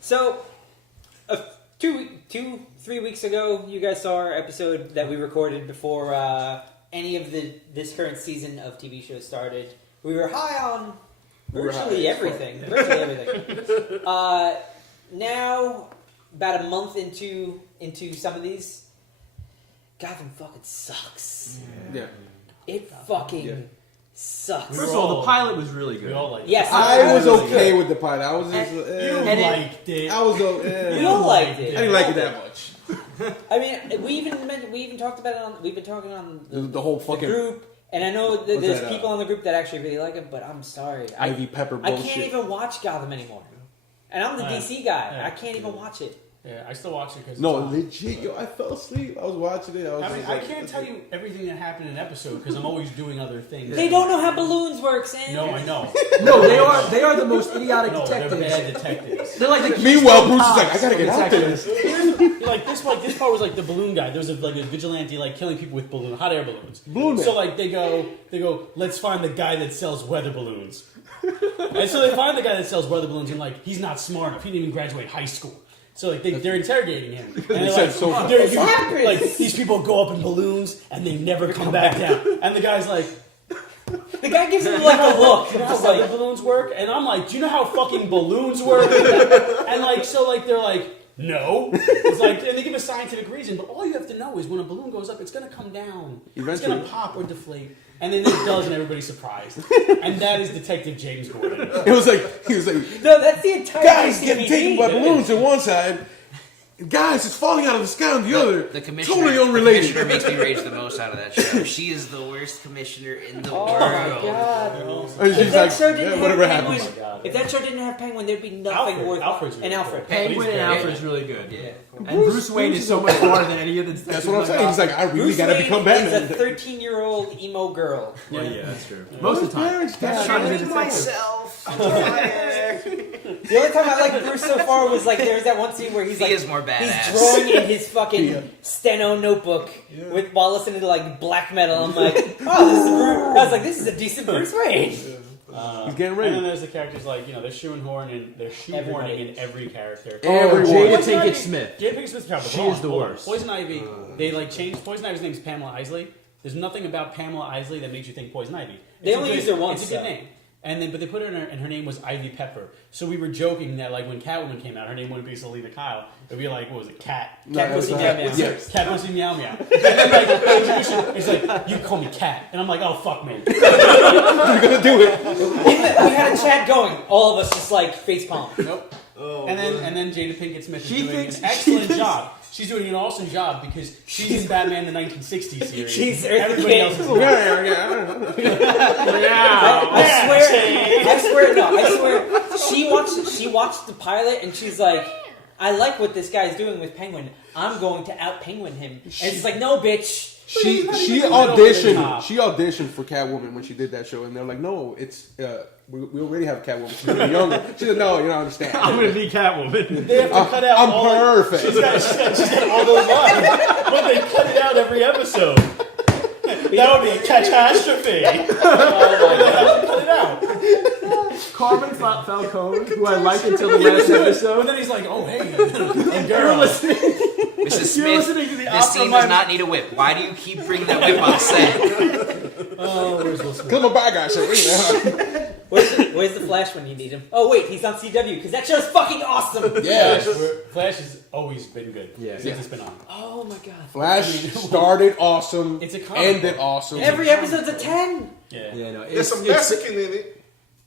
So, 3 weeks ago, you guys saw our episode that we recorded before any of this current season of TV shows started. We were high on virtually everything. Now, about a month into some of these, Gotham fucking sucks. Yeah. It fucking sucks. First of all, the pilot was really good. We all liked Yes, I was okay with the pilot. I was just, You liked it. I was You don't like it. I didn't like it that much. I mean, we even talked about it on. We've been talking on The whole fucking group, and I know that there's that, people on the group that actually really like it. But I'm sorry, Ivy Pepper I bullshit. can't even watch Gotham anymore. And I'm the DC guy. yeah. I can't even watch it. Yeah, I still watch it because No, legit, yo, I fell asleep. I was watching it. I can't tell you everything that happened in an episode because I'm always doing other things. They don't know how balloons work, Sam. No, I know. No, they are the most idiotic No, detectives. they're bad detectives. They're like the Meanwhile, Keystone Bruce is like, Cops I gotta get of out there. detectives. This part was like the balloon guy. There was a vigilante killing people with hot air balloons. Balloon So man. they go, let's find the guy that sells weather balloons. And so they find the guy that sells weather balloons and he's not smart enough. He didn't even graduate high school. So they're interrogating him. And they're said like, so far. these people go up in balloons and they never come back down. And the guy's like, The guy gives him a look. do you know how weather balloons work? And I'm like, do you know how fucking balloons work? And they're like, no. It's like, and they give a scientific reason, but all you have to know is when a balloon goes up, it's going to come down. Eventually. It's going to pop or deflate. And then it does, and everybody's surprised. And that is Detective James Gordon. He was like, No, that's the entire guys DCPD. getting taken by balloons on one side. Guys, it's falling out of the sky on the other. The commissioner, Totally unrelated. The commissioner makes me rage the most out of that show. She is the worst commissioner in the Oh world. my god! And If she's that like, show didn't yeah, whatever have happens. Penguin, if that show didn't have Penguin, there'd be nothing worth. Alfred's really and Alfred. cool. Penguin and Yeah. Alfred's really good. Yeah. And Bruce Wayne is so much smarter than any of the detectives. That's what I'm saying. He's like, I really Bruce gotta Wayne become is Batman. a 13-year-old emo girl. Well, yeah, that's true. Most of the time. Parents That's died. trying to be a Killing detective. myself. The only time I liked Bruce so far was there's that one scene where he's He is more badass. he's drawing in his fucking steno notebook while listening to black metal. I'm like, oh, this is Bruce. I was like, this is a decent Bruce Wayne. He's getting And ready. then there's the characters they're shoehorning in every character. Everyone. Jada Poison Pinkett Ivy- Smith. Jada Pinkett Smith's character. She Hold is on, the hold on. worst. Poison Ivy. They changed Poison Ivy's name is Pamela Isley. There's nothing about Pamela Isley that makes you think Poison Ivy. They only used her once, It's a good though. name. But they put her in and her name was Ivy Pepper. So we were joking that when Catwoman came out, her name wouldn't be Selena Kyle. It'd be what was it? Cat. Cat Pussy that's Meow right. Meow. Yes. Cat Pussy Meow Meow. And then it's like, you call me Cat. And I'm like, oh, fuck me. You're gonna do it. We had a chat going. All of us just face palm. Nope. And then Jada Pinkett Smith is She doing thinks- an excellent she thinks- job. She's doing an awesome job because she's in Batman the 1960s series. She's Everybody else is not. I swear. She watched the pilot and she's like, I like what this guy's doing with Penguin. I'm going to out Penguin him. And she's like, no, bitch. She even over the top. auditioned for Catwoman when she did that show, and they're like, no, it's we already have Catwoman. She's gonna be younger. She said, no, you don't understand. I'm going to be Catwoman. They have to cut out I'm all perfect. She's got all those lines, but they cut it out every episode. That would be a catastrophe. Cut it out. Carmen Falcone, who I liked until the last episode. But then he's like, oh hey, girl. Mrs. You're Smith, listening to the this opera scene my- does not need a whip. Why do you keep bringing that whip on set? Oh, where's Will Smith? Cause I'm a bad guy. So, Where's the Flash when you need him? Oh wait, he's on CW because that show's fucking awesome. yeah. Flash has always been good Yeah. since it's been on. Oh my god. Flash started awesome. It's a comic ended book. awesome. Every episode's a 10. Yeah. Yeah, no, There's some Mexican in it.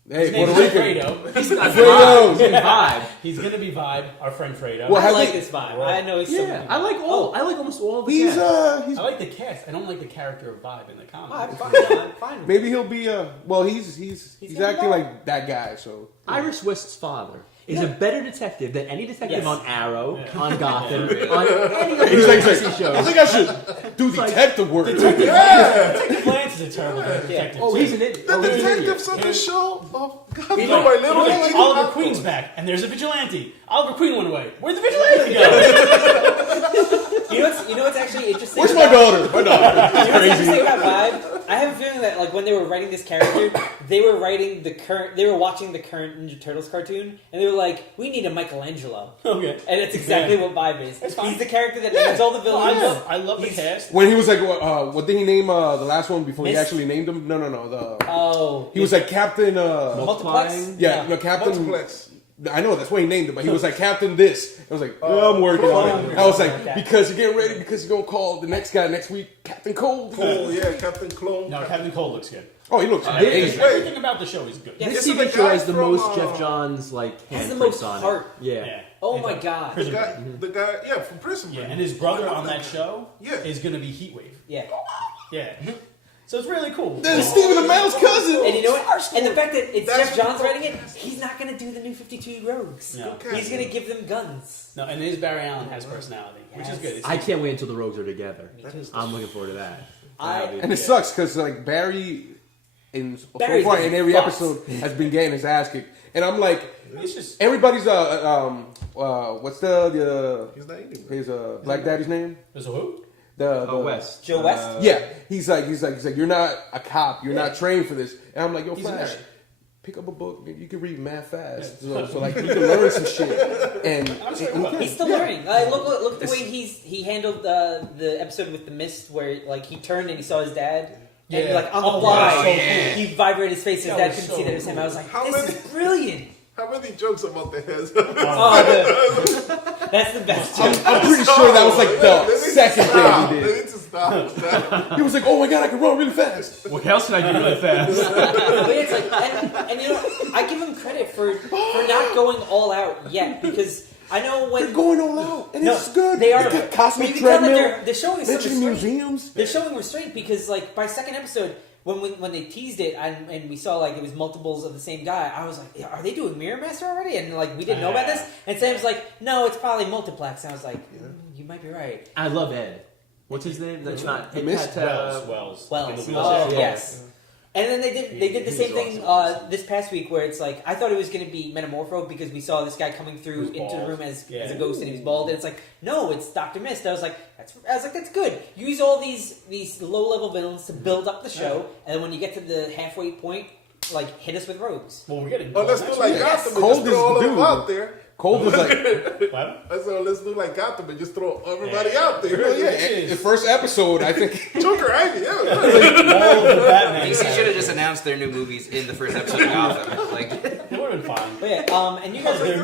Hey, His name's Puerto Rican. Fredo. He's not Fredo. vibe. He's gonna be Vibe, our friend Fredo. Well, I have like they- this vibe. I know he's Yeah, I like almost all the He's cast. he's I like the cast. I don't like the character of Vibe in the comics. I'm fine. I'm fine. maybe he'll be he's gonna acting go. like that guy. So Iris West's father is a better detective than any detective Yes. on Arrow, Yeah. on Gotham, Yeah. on any other he's like, DC I shows. think I should do detective work. Detective Lance is a terrible detective. Oh, too. he's an idiot. The Oh, he's an idiot. detectives on the show. Oh, God, He's no, like, my little he's like, lady. Oliver Queen's back, and there's a vigilante. Oliver Queen went away. Where'd the vigilante go? You know what's actually interesting? Where's my daughter? My daughter. You know what's interesting about Vibe? I have a feeling that like when they were writing this character, they were watching the current Ninja Turtles cartoon, and they were like, "We need a Michelangelo," Okay. and it's exactly what Vibe is. That's fine. He's the character that names all the villains. I love the cast. When he was like, what did he name the last one before he Mist? actually named him? No. He was like Captain. Multiplex. Yeah, no, Captain. Multiplex. I know that's why he named him, but he was like Captain this. I was like, I'm working on it. I was like, because you're getting ready because you're gonna call the next guy next week Captain Cold. Oh yeah, Captain Clone. No, Captain Cole looks good. Oh, he looks amazing. Everything about the show is good. Yeah. This Isn't TV the show guy has the from, most Jeff Johns like Has the handprints most on heart. it. Yeah. Yeah. Oh And my the God. The Prison Break. guy, yeah, from Prison Yeah, Break. and his brother on that show Yeah. is going to be Heatwave. Yeah. Yeah. So it's really cool. That's Stephen Amell's cousin. And you know what? And the fact that it's That's Jeff Johns what- writing it, he's not going to do the new 52 Rogues. No. He's going to give them guns. No, and his Barry Allen has personality, which is good. It's I can't wait until the Rogues are together. Me too. I'm looking forward to that. And it sucks because like Barry, Barry's so far in getting every fucked. episode has been getting his ass kicked, and I'm like, It's just everybody's what's the He's not eating. his Black Daddy's name? there's a who? The West. Joe West? Yeah, he's like, you're not a cop, you're not trained for this, and I'm like, yo, He's a Flash, nerd. pick up a book, you can read mad fast, so like you can learn some shit, and He's still learning. Look at the way he handled the episode with the mist, where like he turned and he saw his dad. And Yeah. like on the Oh, fly, wow, so cool. he vibrated his face. His That dad was couldn't so see that it was him. I was like, How "This many- is brilliant." How many jokes about the heads? That's the best joke. I'm pretty sure that was like the They need to second stop. thing he They did. need to stop. He was like, oh my god, I can run really fast. What else can I do really fast? But it's like, and you know, I give him credit for not going all out yet, because I know when They're going all out, and No, it's good. they are. got But cosmic you can tell that treadmill, they're showing some mentioning restraint. museums. They're showing restraint because, like, by second episode, when they teased it and we saw like it was multiples of the same guy, I was like, yeah, are they doing Mirror Master already? And like we didn't know about this. And Sam's like, no, it's probably multiplex. And I was like, you might be right. I love Ed. What's his name? That's not Missed Wells. Wells. The Oh wheelchair. yes. And then they did the He same was thing awesome. this past week where it's like I thought it was going to be Metamorpho because we saw this guy coming through He into was the bald. room as Yeah. a ghost and he was bald and it's like no, it's Dr. Mist. I was like that's good. Use all these low level villains to build up the show, and then when you get to the halfway point, like hit us with rogues. Well, we're getting. Oh, let's do like Gotham and Cold just throw all is of them dude. out there. Cold was like, What? Let's do like Gotham and just throw everybody out there. oh, yeah, the first episode, I think. Joker, Ivy, yeah. All of the Batman. DC should have just announced their new movies in the first episode of Gotham. Like, It would have been fine. But yeah, and you guys Their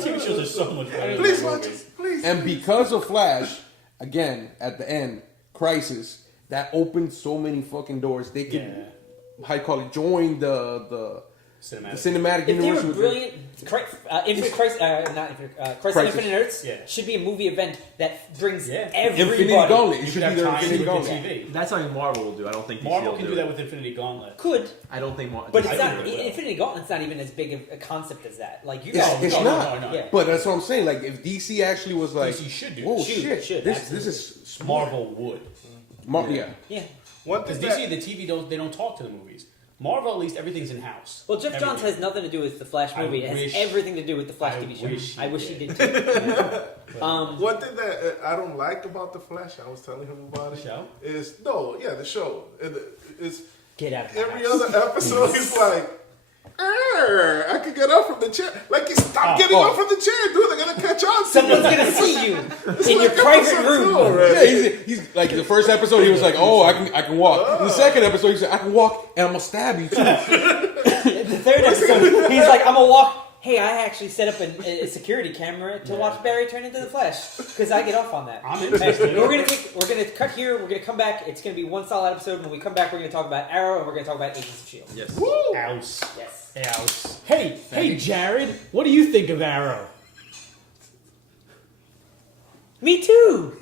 TV shows are so much better. Please than watch movies. it, please. And because of Flash, again, at the end, Crisis, that opened so many fucking doors. They could, Yeah. how you call it, join the Cinematic. cinematic if they universe. were with brilliant, Crisis on Crisis. Infinite Earths Yeah. should be a movie event that brings Yeah. everybody. Infinity Gauntlet. It You should could be have their ties Infinity with the Gauntlet. TV. That's something Marvel will do. I don't think DC Marvel will can do that with Infinity Gauntlet. Could, I don't think Marvel. but it's I not. think it will. Infinity Gauntlet's not even as big of a concept as that. Like you It's, guys, it's no, not. no. Yeah. But that's what I'm saying. Like, if DC actually was like, DC should do whoa, this. Should, this is smart. Marvel would. Yeah. yeah. One Because thing DC, that, the TV they don't talk to the movies. Marvel, at least everything's in house. Well, Jeff Johns has nothing to do with the Flash I movie. It has wish- everything to do with the Flash I TV show. wish he I wish he did. did too. one thing that I don't like about the Flash, I was telling him about it. The show? Is the show. It's Get out of my every house. other episode. He's like, I could get up from the chair. Like he stopped getting up from the chair, dude. They're gonna catch on. to Someone's me. gonna see you It's in your like private episode room. two already. Yeah, he's like the first episode. He was like, "Oh, I can walk." In the second episode, he said, "I can walk, and I'm gonna stab you too." The third episode, he's like, "I'm gonna walk." Hey, I actually set up a security camera to watch Barry turn into the Flash because I get off on that. I'm interested. Hey, we're gonna cut here. We're gonna come back. It's gonna be one solid episode. When we come back, we're gonna talk about Arrow and we're gonna talk about Agents of Shield. Yes. House. Yes. House. Hey, Jared. What do you think of Arrow? Me too.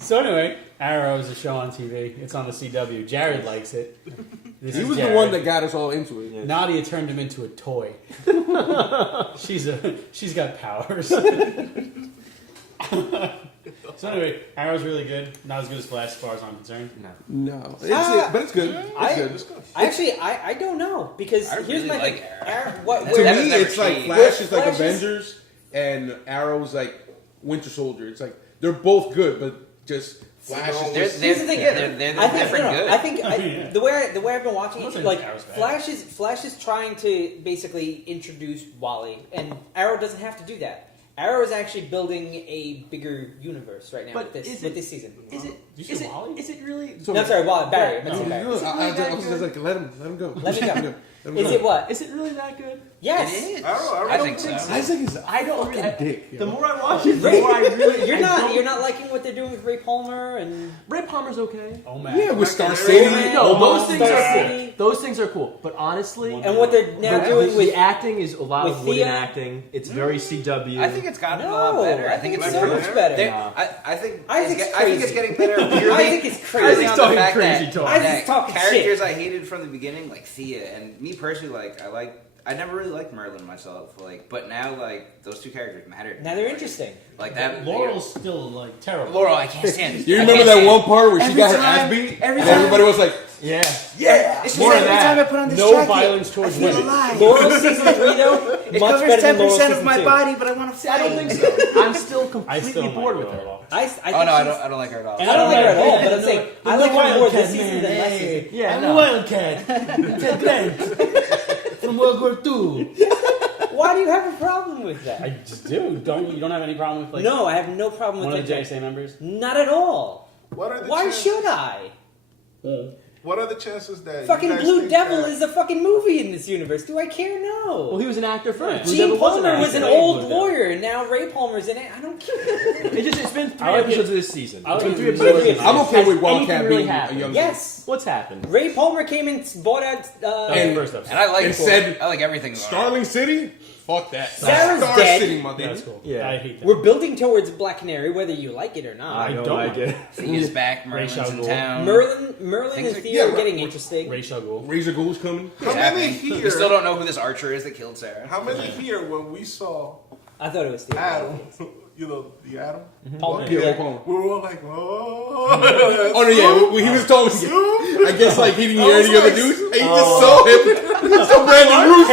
So anyway, Arrow is a show on TV. It's on the CW. Jared likes it. This He is was the Jared. one that got us all into it. Nadia turned him into a toy. She's got powers. So anyway, Arrow's really good. Not as good as Flash, as far as I'm concerned. No, but it's good. It's good. I don't know because I here's really my like thing. Arrow. What, To That me, has never it's like changed. Flash is like Flash is- Avengers, and Arrow's like Winter Soldier. It's like they're both good, but just Flash is They're, just- they're, Here's the thing. yeah, they're I think different good. I think Yeah. the way I've been watching I'm it, not like saying Arrow's bad. Flash is trying to basically introduce Wally, and Arrow doesn't have to do that. Arrow is actually building a bigger universe right now But with is this this season. Is it? Did you say Wally? Is it really? So- No, sorry, Wally, Barry. I No. meant to say Barry. I was just like, let him go. Let me go. Let him Is go. it what? Is it really that good? Yes. It is. I I don't think so. Isaac is I don't fucking really. dick. The yo. more I watch it, the more I really. You're I not don't- you're not liking what they're doing with Ray Palmer and Ray Palmer's okay. Oh man. Yeah, with Star Like, City. Man, No, those Star things are City. cool. Those things are cool. But honestly, and what they're now the, doing with the acting is a lot with of wooden Thea? acting. It's very CW. I think it's gotten a No, lot better. I think it's it's so much better. They're- Nah. I think Isaac's I think it's crazy. getting better purely, I think it's crazy. purely Isaac's on the talking fact crazy that, talk. that Isaac's talking characters shit. I hated from the beginning, like Thea, and me personally, I never really liked Merlin myself, but now those two characters mattered. now they're interesting. Like that. Laurel's still like terrible. Laurel, I can't stand it. You I remember can't that stand one it. part where she Every got her time- ass beat? every And time- everybody was like, yeah. Yeah, it's just More of every that. time I put on this No jacket, violence towards I feel women. alive. Laurel season 3 though, It much covers better than Laurel 10% of season my 2. body, but I want to See, fight. I don't think so. I'm still I completely still don't bored like with her her. at all. I Oh think no, I she's- don't like her at all. I don't like her at all, but I'm saying I like her more this Wildcat season man, than last hey. season. Yeah, I'm no. a Wildcat. Ted Grant from World War II. Why do you have a problem with that? I just do. You don't have any problem with like No, I have no problem one with of the that. JSA members? Not at all. What are the Why chances, should I? What are the chances that Fucking you guys Blue think Devil that- is a fucking movie in this universe. Do I care? No. Well, he was an actor first. Blue Gene Devil Palmer was an actor. old Blue Devil. lawyer, and now Ray Palmer's in it. I don't care. It's been 3 I like episodes it. of this season. I It's like been it. 3 episodes. I'm okay with Has Wildcat anything really being a happened? young Yes. What's happened? Ray Palmer came and bought out And first episode. And I like And said- I like everything. about it. Starling City? Fuck that. Sarah's Star dead. City, my Yeah, nigga. that's cool. Yeah. I hate that. We're building towards Black Canary, whether you like it or not. I don't like like it. Thea's back. Merlin's Ra's al in Ghul. town. Merlin Things and are- Theo yeah, are right. getting interesting. Ray Shugul. Razor Ghoul's coming. How It's many happening. here? We still don't know who this archer is that killed Sarah. How many here when we saw I thought it was Theo. Adam? You know the Adam. Palmer. Yeah, Yeah. Palmer. We were all like, "Oh, Oh no, yeah. When he was told, I guess like he didn't hear any other dudes. And he just saw him. He saw Brandon Root.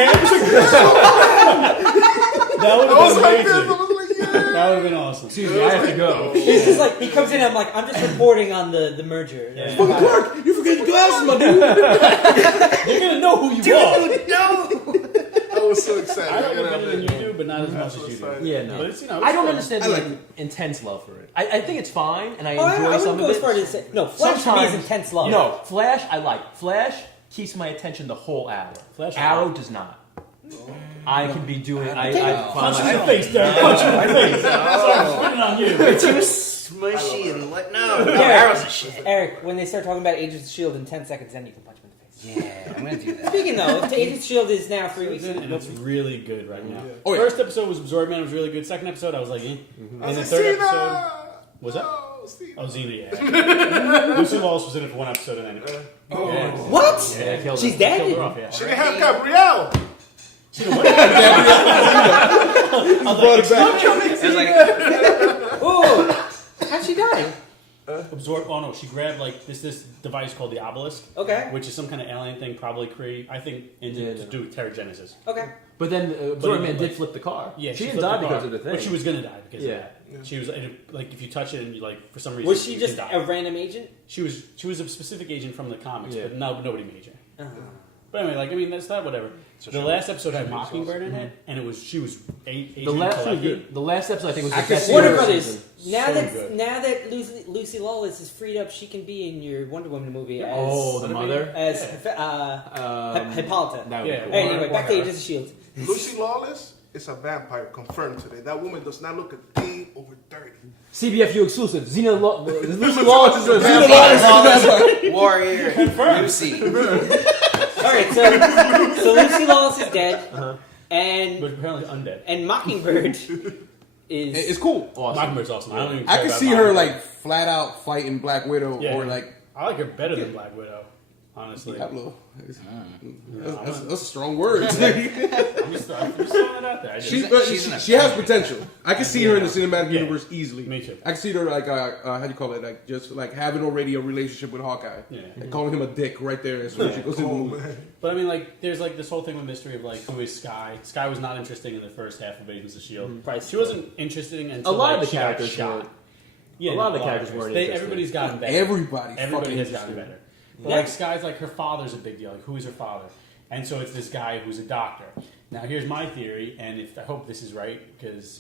That would I was have like been this. I amazing. was like, yeah. That would have been awesome. Excuse me, I have to go. He's just like, he comes in, I'm like, I'm just reporting on the merger. Yeah. Fucking Clark, you forgot your glasses, my dude. They're gonna know who you are. I was so excited. I like it You know, better than you do, but not as I'm much so as you do. excited. Yeah, no. But it's, I don't fun. understand I the like it. intense love for it. I think it's fine, and I Oh, enjoy I some wouldn't go of as it. far as to say, no, Flash to me is intense love. No, Flash, I like. Flash keeps my attention the whole hour. Flash, I Arrow like. does not. I can be doing. I Punch find in the myself. face, Derek. Punch in the face. Sorry, I'm spitting on you. Too smushy and what? No, Eric, Arrow's a shit. Eric, when they start talking about Agents of S.H.I.E.L.D. in 10 seconds, then you can punch him in the face. Yeah, I'm gonna do that. Speaking though, Agents of S.H.I.E.L.D. is now 3 weeks And in. it's really good right now. Oh, yeah. First episode was Absorbed Man. It was really good. Second episode, I was like, eh. I And was the like, third Cena! episode, was that? No, Cena. Oh, Xena, yeah. Lucy Lawless was in it for one episode and then. Yeah. What? Yeah, killed She's her. dead? Killed her off, yeah. She didn't have Gabrielle. Brought it back. It's like Ooh, how'd she die? Absorb. Oh no, she grabbed like this device called the obelisk, Okay, which is some kind of alien thing, probably I think, to do with Terrigenesis. okay. But then Absorbed Man like- did flip the car. Yeah, she didn't flipped die the because car, of the thing. but she was gonna die because Yeah. of that. She was like if you touch it and you like for some reason Was she you just can a die. random agent? She was a specific agent from the comics, Yeah. but nobody major. Uh-huh. But anyway, like I mean, that's not whatever. The last episode had Mockingbird in it, and she was The last episode I think was the I can best. see Warner her Brothers. season. Now So that good. Lucy Lawless is freed up, she can be in your Wonder Woman movie as Oh, the mother. as Hippolyta. That would be Yeah. cool. Anyway, back to her. Agents of S.H.I.E.L.D. Lucy Lawless is a vampire, confirmed today. That woman does not look a day over 30. CBFU exclusive. Lucy Lawless is a Xena vampire. Warrior Lucy. Alright, so Lucy Lawless is dead, Uh-huh. and but apparently undead. Mockingbird is. It's cool. Awesome. Mockingbird's awesome. I don't even. I care can about see her Mockingbird. like flat out fighting Black Widow Yeah. or like I like her better than Black Widow, honestly. Diablo. Yeah, That's a strong word. I'm just throwing it out there. I just- She has potential. I can see her in the cinematic Yeah. universe easily. Me too. I can see her like how do you call it? Like just like having already a relationship with Hawkeye Yeah. and calling him a dick right there as soon as she goes in the Oh, movie. man. But I mean, like, there's like this whole thing with mystery of like who is Sky. Sky was not interesting in the first half of Agents of Shield. Right. She wasn't interesting until A lot like, of the she got characters shot. weren't. Yeah, A lot of the no, characters weren't interesting. Everybody's gotten better. Everybody Everybody fucking has gotten interesting. better. But like guys like her father's a big deal. Like who is her father? And so it's this guy who's a doctor. Now here's my theory, and I hope this is right because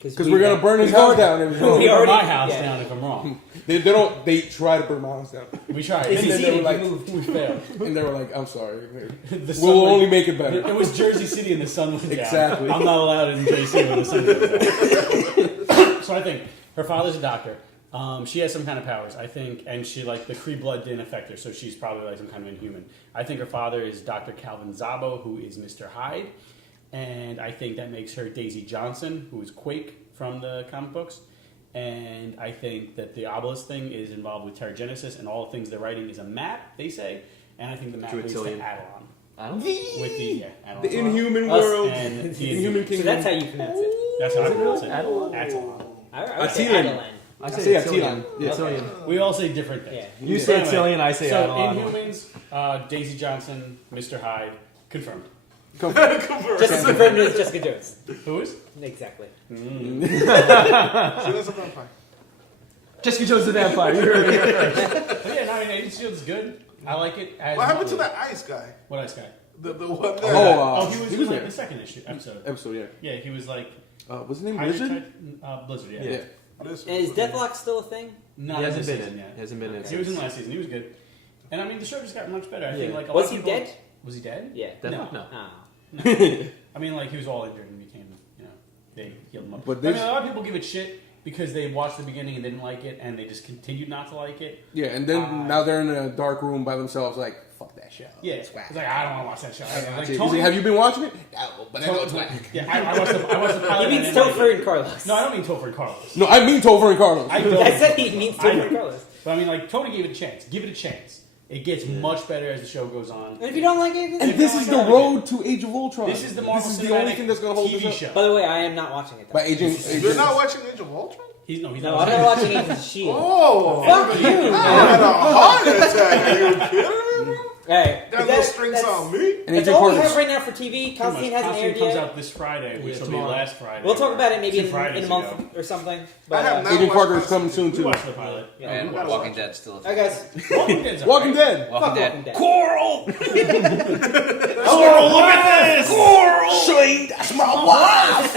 Because we're gonna burn his house down. If we We burn already- my house yeah. down if I'm wrong. they don't. They try to burn my house down, We tried. If And you then see they it, were you like- moved. We failed. and they were like, "I'm sorry. The We'll sun only went- make it better." It was Jersey City and the sun went down. Exactly. I'm not allowed in JC when the sun goes down. So I think her father's a doctor. She has some kind of powers, I think, and she like the Kree blood didn't affect her, so she's probably like some kind of inhuman. I think her father is Dr. Calvin Zabo, who is Mr. Hyde, and I think that makes her Daisy Johnson, who is Quake from the comic books. And I think that the obelisk thing is involved with Terrigenesis, and all the things they're writing is a map, they say, and I think the map leads to Druidillion. Adalon. I don't. With the Adalon. The Inhuman Us world, and the Inhuman So kingdom. that's how you pronounce it. That's how I pronounce it. Adalon? Adalon. I would say Attilan. Adelan. I say say Attilan. Attilan. Yeah. Attilan. We all say different things. Yeah. You say Anyway, Attilan, I say so Adalon. Inhumans, Daisy Johnson, Mr. Hyde, confirmed. Just confirmed as Jessica Jones. Who is? Exactly. She was a vampire. Jessica Jones the Vampire. You heard me. But yeah, no, I mean, Agents of Shield is good. I like it. As What happened to that ice guy? What ice guy? The one that. Oh, he was in like there. the second episode. Episode, Yeah, he was like what's his name? Hydra Blizzard. type- Blizzard, yeah. Yeah. This And is Deathlock still a thing? Not He in hasn't this been season in. yet. He hasn't been in. He was in last season. He was good. And I mean, the show just got much better. I think Yeah. like a Was lot he of people, dead? Was he dead? Yeah. Deathlock? No. Ah. I mean, like he was all injured and became, they healed him up. But I mean, this- a lot of people give it shit because they watched the beginning and didn't like it, and they just continued not to like it. Yeah, and then now they're in a dark room by themselves. Like, fuck that show. Yeah, it's like I don't want to watch that show. Like, He's Tony, like, have you been watching it? No, but I know it's whack. yeah, I watched the pilot. He and means then, like, Topher and Carlos. No, I don't mean Topher and Carlos. No, I mean Topher and Carlos. I don't. I said he means I Topher know. and Carlos. But I mean, like Tony gave it a chance. Give it a chance. It gets much better as the show goes on. And if you don't like it, And this is the road to Age of Ultron. This is the Marvel This is the only Cinematic thing that's going to hold TV this show. up. by the way, I am not watching it. Though. By Agent. You're not watching Age of Ultron? He's No, not. I'm not watching Agents of Shield. Oh! Fuck you! I had a heart attack. Are you kidding me, bro? Alright, Got no strings on me. And That's Agent all we Carter's. have right now for TV. Constantine hasn't aired comes yet. out this Friday, which Yeah, will be tomorrow. last Friday. We'll talk about it maybe Two in Fridays a month ago. or something. I But, have not Agent watched Carter is my coming season. soon We too. watched the pilot. Yeah. And we gotta Walking watch Dead's still a Alright, thing. guys. Walking Dead's Walking Dead. Fuck Walking Walking Dead. Dead. Coral. Coral, look at this! Coral. Shane, that's my wife.